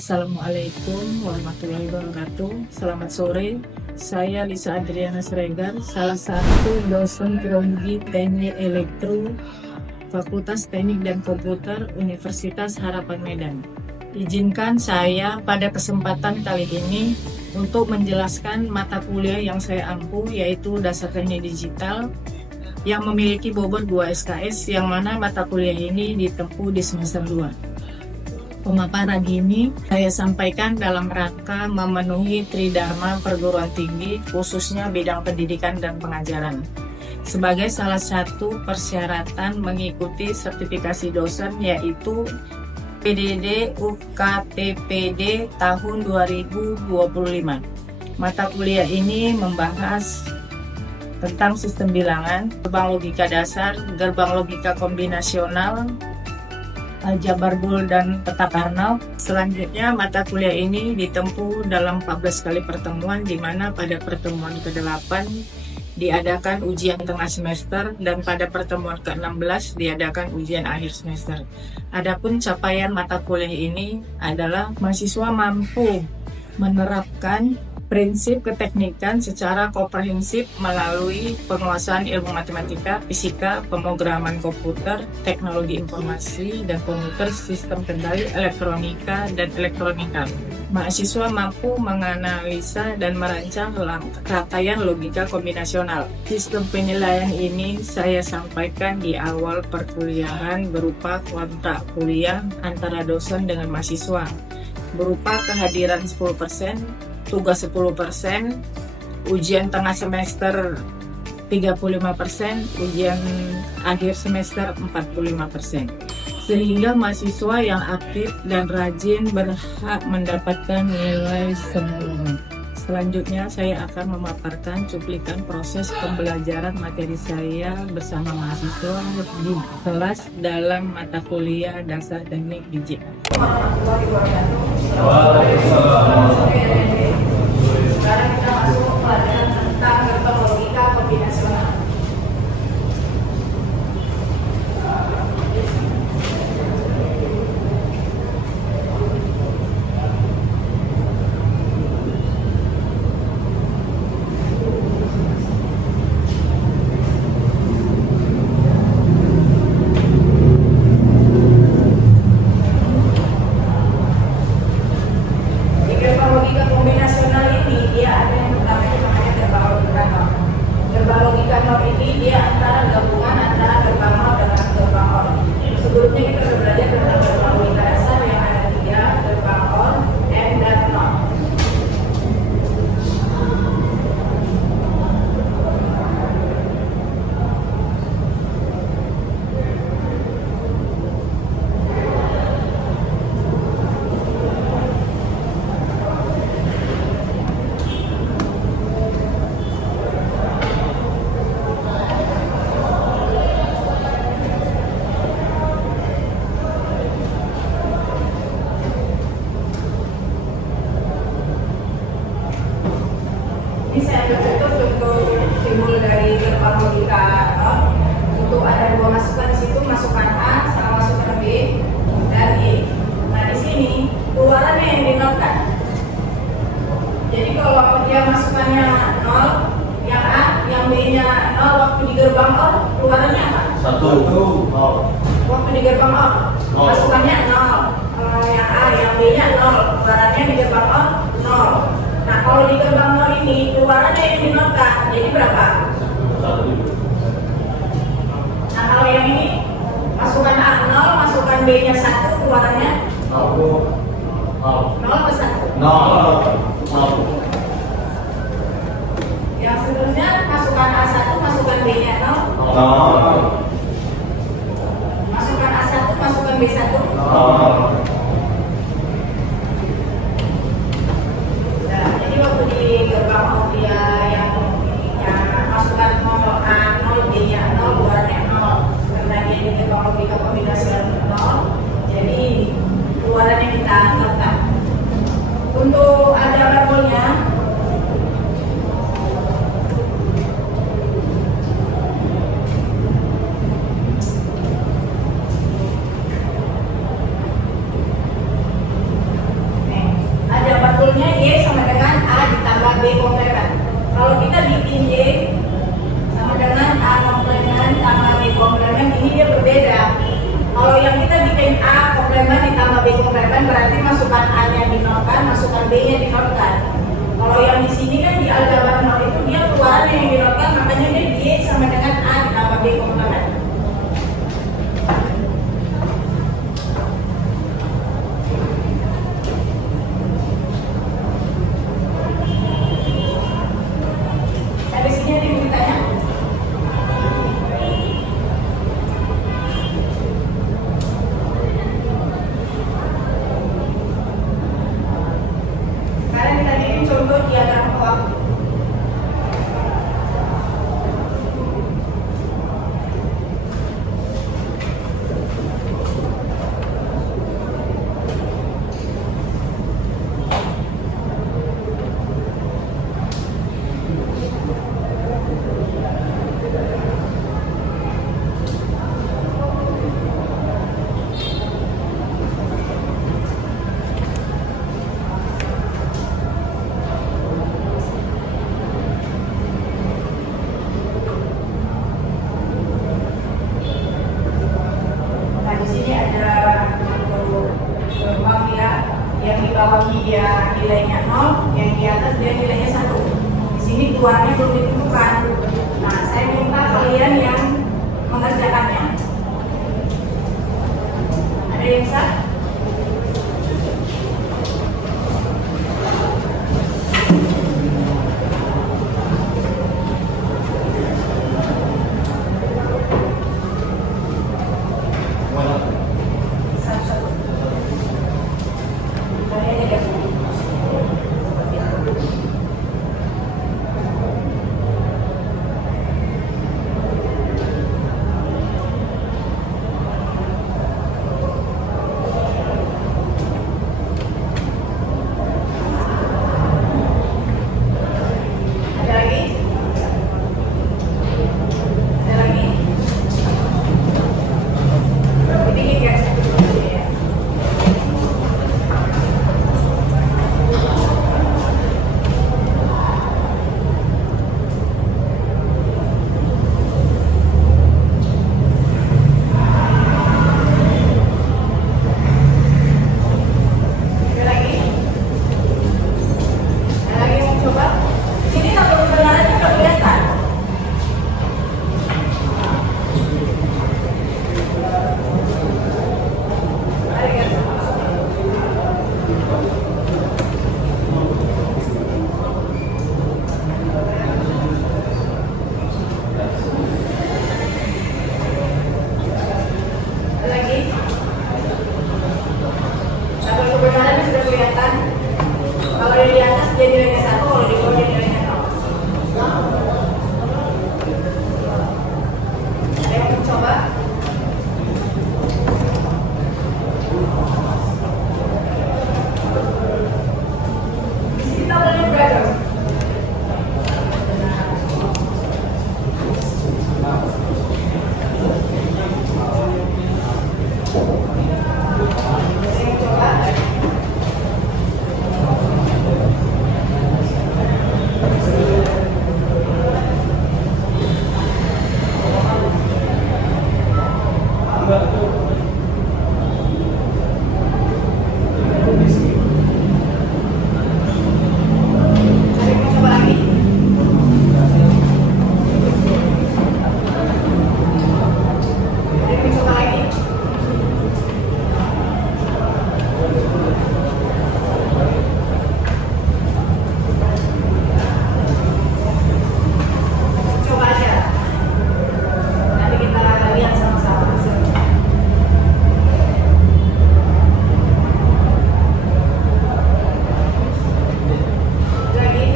Assalamualaikum warahmatullahi wabarakatuh. Selamat sore. Saya Lisa Adriana Sregar, salah satu dosen Prodi Teknik Elektro Fakultas Teknik dan Komputer Universitas Harapan Medan. Izinkan saya pada kesempatan kali ini untuk menjelaskan mata kuliah yang saya ampu, yaitu Dasar Teknik Digital yang memiliki bobot 2 SKS, yang mana mata kuliah ini ditempuh di semester 2. Pemaparan ini saya sampaikan dalam rangka memenuhi tridharma perguruan tinggi, khususnya bidang pendidikan dan pengajaran, sebagai salah satu persyaratan mengikuti sertifikasi dosen, yaitu PDD UKTPD tahun 2025. Mata kuliah ini membahas tentang sistem bilangan, gerbang logika dasar, gerbang logika kombinasional, aljabar Boole dan peta Karnaugh. Selanjutnya, mata kuliah ini ditempuh dalam 14 kali pertemuan, di mana pada pertemuan ke-8 diadakan ujian tengah semester dan pada pertemuan ke-16 diadakan ujian akhir semester. Adapun capaian mata kuliah ini adalah mahasiswa mampu menerapkan prinsip keteknikan secara komprehensif melalui penguasaan ilmu matematika, fisika, pemrograman komputer, teknologi informasi dan komputer, sistem kendali, elektronika, dan elektronika. Mahasiswa mampu menganalisa dan merancang rangkaian logika kombinasional. Sistem penilaian ini saya sampaikan di awal perkuliahan berupa kontrak kuliah antara dosen dengan mahasiswa, berupa kehadiran 10%, tugas 10%, ujian tengah semester 35%, ujian akhir semester 45%. Sehingga mahasiswa yang aktif dan rajin berhak mendapatkan nilai sempurna. Selanjutnya saya akan memaparkan cuplikan proses pembelajaran materi saya bersama mahasiswa di kelas dalam mata kuliah Dasar Teknik Digital. Sekarang kita masuk ke pelajaran tentang gerbang logika kombinasional. Ini saya contoh simbol dari gerbang logika. Untuk ada dua masukan di situ, masukan A sama masukan B dan E. Nah, di sini keluarannya yang dinolkan. Jadi kalau dia masukannya 0, yang A, yang B-nya 0, waktu di gerbang O keluarannya apa? 1. Waktu di gerbang O masukannya 0. Yang A, yang B-nya 0, keluarannya di gerbang O 0. Nah, kalau di gerbang nol ini keluarannya yang dinolkan, jadi berapa? 1. Nah, kalau yang ini masukan A 0, masukan B-nya 1, keluarannya 0 ke 1. 0. Yang seterusnya masukan A1, masukan B-nya 0. Masukan A1, masukan B1 0. Waktu di gerbang O dia yang masukan 0 A 0, B-nya 0, keluarannya 0, karena dia di gerbang logika kombinasional 0, jadi keluarannya kita nolkan. Untuk aljabar Boole-nya dia nilainya 0, yang di atas dia nilainya 1. Di sini keluarnya belum ditentukan. Nah, saya minta kalian yang mengerjakannya. Ada yang bisa? Satu-satu. Kalian aja. Ada lagi? Ada lagi? Sedikit ya. Ya. Ada lagi? Ada lagi yang mau coba? Sini tabel kebenarannya udah kelihatan. Ada kan? Ada lagi? Tabel kebenarannya sudah kelihatan. Kalau yang di atas dia nilainya 1, kalau di bawah dia nilainya 0. Ada yang mau coba? Di sini tabelnya beragam. Ada yang coba? Ada yang mau coba lagi? Ada yang mau coba lagi? Coba aja. Nanti kita lihat sama-sama hasilnya. Ada lagi?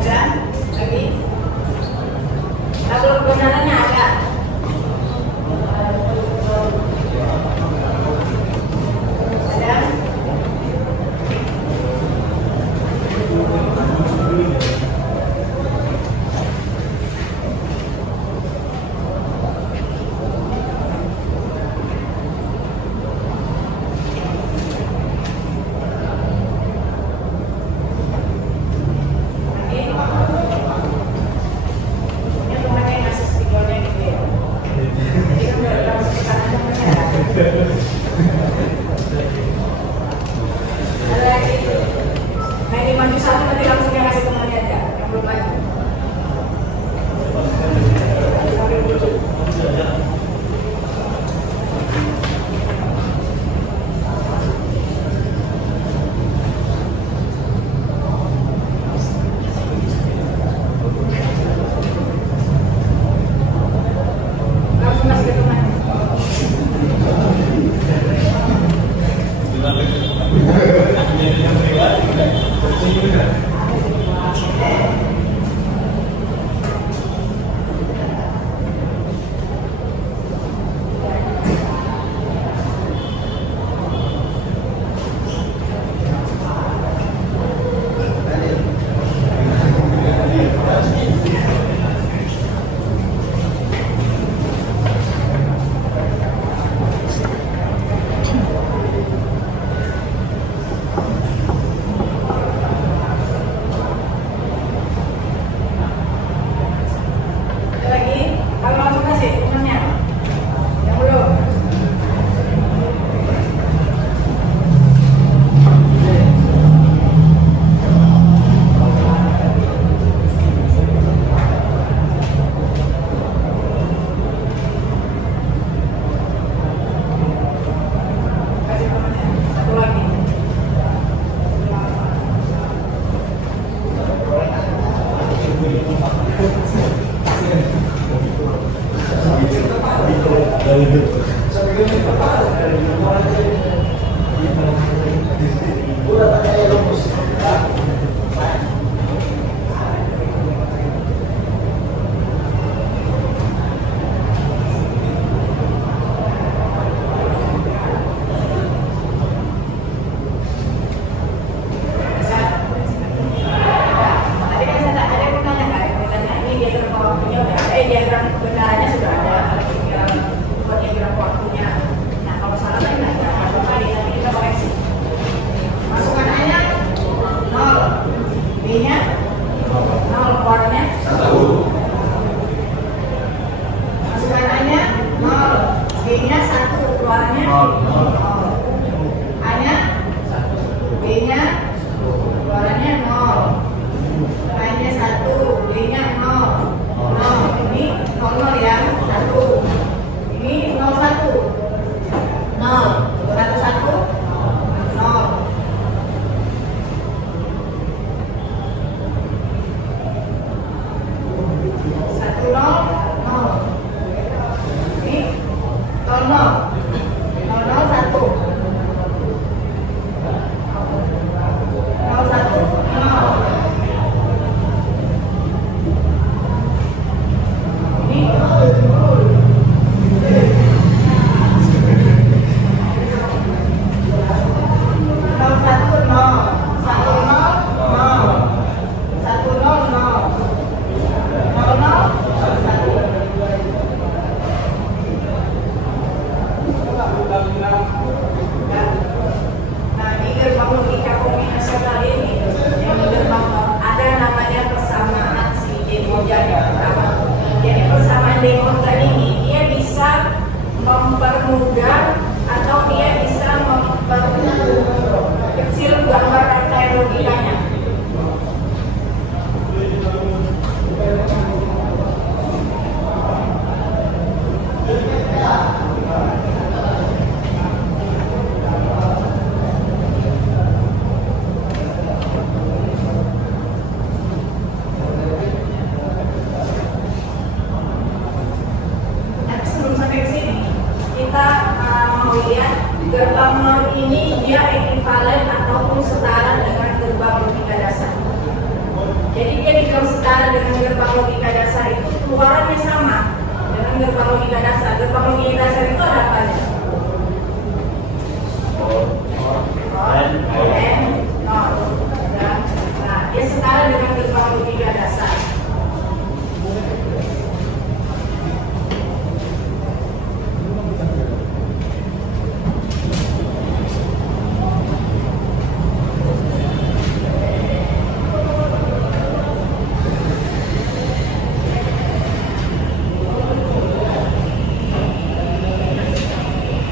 Ada? Lagi? Tabel kebenarannya ada. Ada? Lagi? Ini temannya yang ngasih spidolnya gitu ya. Jadi kan udah masuk ke kanan temennya. Ada lagi? Nah ini maju satu nanti langsung yang ngasih temannya aja. Yang belum maju. Sambil duduk. Langsung ngasih ke temannya. gerbang logika dasar. Gerbang logika dasar itu ada apa aja? N, nol. Nah, dia setara dengan gerbang logika dasar.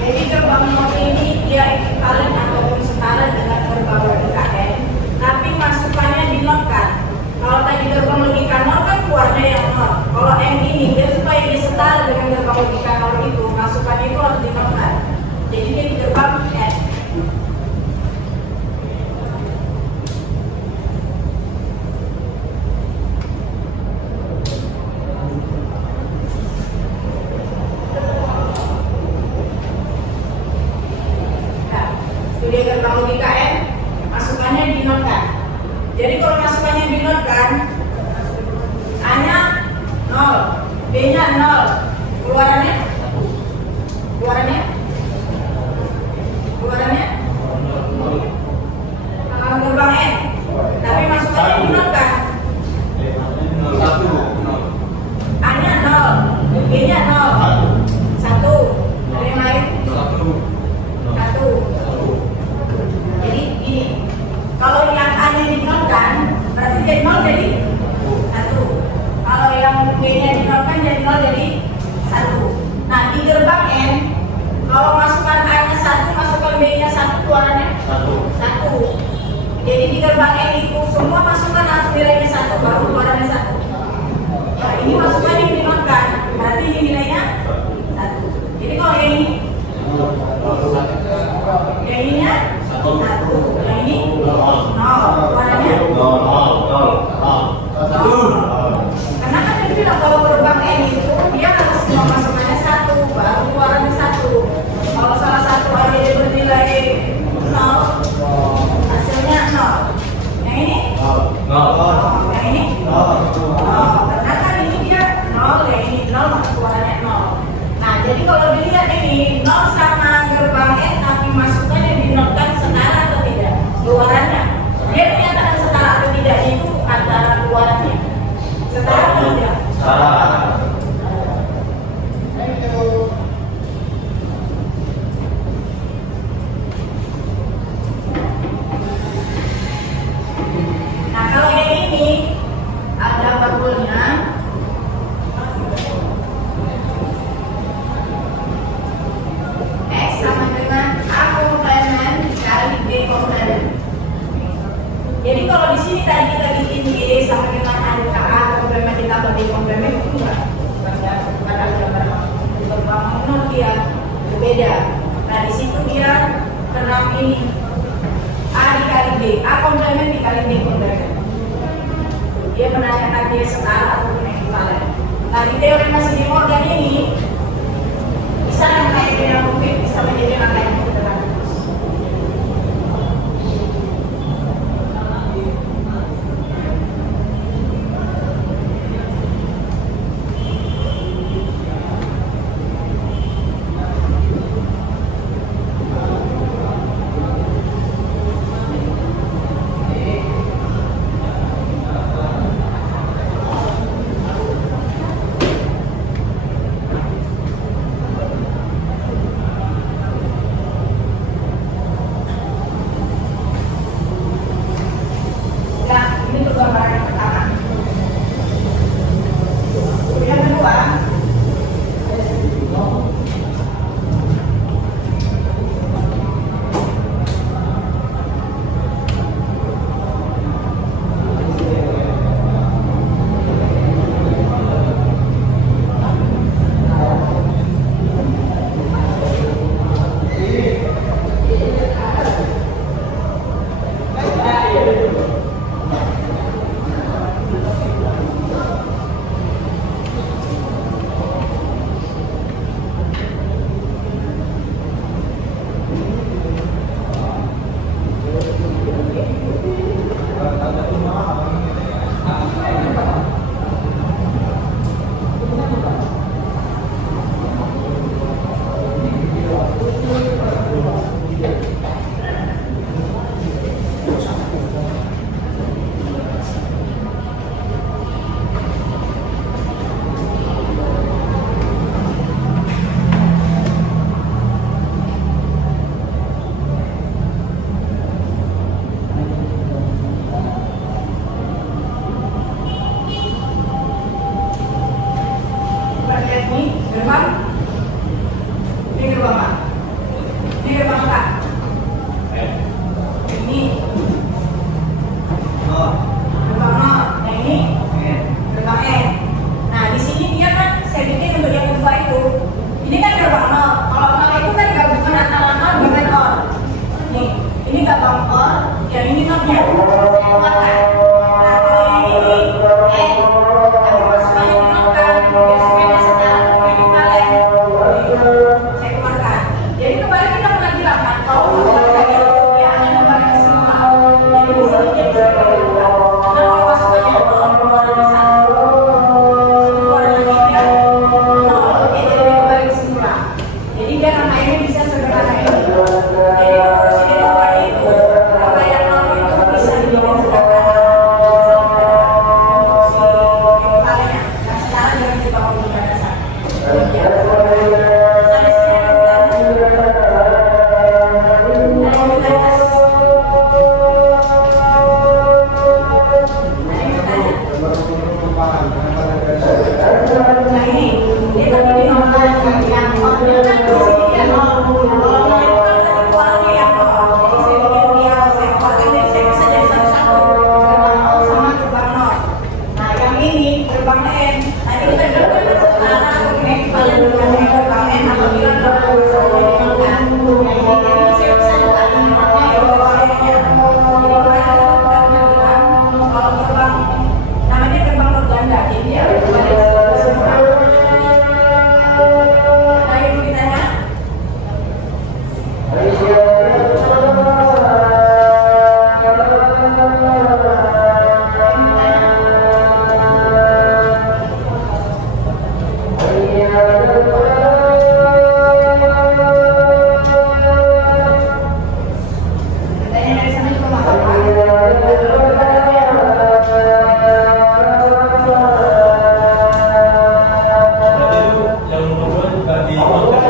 Jadi gerbang nol ini dia ekivalen ataupun setara dengan gerbang logika N, tapi masukannya dinolkan. Kalau tadi gerbang logika nol kan keluarnya yang nol. Kalau N ini dia supaya dia setara dengan gerbang logika nol itu, masukannya itu harus dinolkan. Jadi dia di gerbang N. Dia gerbang logika N, masukannya dinolkan. Jadi kalau masukannya dinolkan, A-nya 0, B-nya 0, keluarannya gerbang N, tapi masukannya dinolkan. A-nya 0, B-nya 0, 1, ada yang lain? 1. Jadi gini, kalau yang A-nya dinolkan, berarti jadi 0 jadi 1. Kalau yang B-nya dinolkan jadi 0 jadi 1. Nah, di gerbang N, kalau masukan A-nya 1, masukan B-nya 1, keluarannya 1. Jadi di gerbang N itu semua masukan harus nilainya 1, baru keluarannya 1. Nah, ini masukannya yang dinolkan, berarti ini nilainya 1. Jadi kalau yang ini ininya 1, yang ini 0, keluarannya 0. Karena kan tadi bilang kalau gerbang N itu dia harus semua masukannya 1, baru keluarannya 1. Kalau salah satu aja dia bernilai 0, hasilnya 0. Yang ini? Yang ini? 0. Karena kan ini dia 0, yang ini 0, maka keluarannya 0. Nah, jadi kalau dilihat ini 0 sama gerbang N, tapi masukannya dinolkan setara atau tidak? Keluarannya. Dia menyatakan setara atau tidak itu antara keluarannya. Setara atau tidak? Nah, kalau yang ini ada formulnya. X sama dengan A komplement kali B komplement. Jadi kalau di sini tadi kita bikin Y sama dengan A komplement ditambah B komplement itu bukan aljabar. Gerbang nol dia berbeda. Nah, di situ dia terang ini A dikali B, A komplement dikali B komplement. Dia menanyakan dia setara atau ekivalen. Nah, di teorema De Morgan ini bisa angka yang dinamik bisa menjadi angka yang sederhana. Gerbang nol. Nah ini gerbang N. Nah di sini dia kan saya bikin untuk yang kedua itu. Ini kan gerbang nol. Kalau nol itu kan gabungan antara nol dengan or. Nih, ini gerbang or, yang ini nolnya. Saya keluarkan. Nah kalau yang ini N, tapi masuknya di nol kan, biasanya ada setara ekivalen. Saya keluarkan. Jadi kemarin kita pernah bilang kan, kalau keluarkan itu dia akan kembali ke semua. Jadi di sini dia bisa keluarkan. Nah kalau masuknya nol, keluar dari satu, keluar dari tiga, nol, dia jadi kembali ke semula. Jadi dia namanya bisa sederhana ini. Jadi kalau sini nol itu, apa yang nol itu bisa dibikin sederhana. Bisa untuk si ekivalennya. Nah sekarang jangan dibawa ke dasar. Ya. Sampai sini ada nah ini, dia tadi di nol yang nolnya kan di sini dia nol. Kalau nol itu kan tadi keluarnya yang nol. Jadi saya bikin dia, saya keluarkan jadi saya bisa jadi satu-satu. Gerbang nol sama gerbang nol. Nah yang ini gerbang N. Tadi kita bilang kan setara atau ekivalen dengan gerbang N apabila nol sama dengan kan. Nah ini jadi saya bisa juga ini nolnya itu gerbang N-nya. Jadi kemarin kita bilang kalau gerbang namanya gerbang nol ganda. Jadi dia kembali ke semua. Ada yang mau ditanya? Tanya dari sana juga nggak apa-apa. Jadi itu yang nomor 2 juga di konten.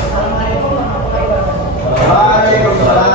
Assalamualaikum warahmatullahi wabarakatuh. Waalaikumsalam.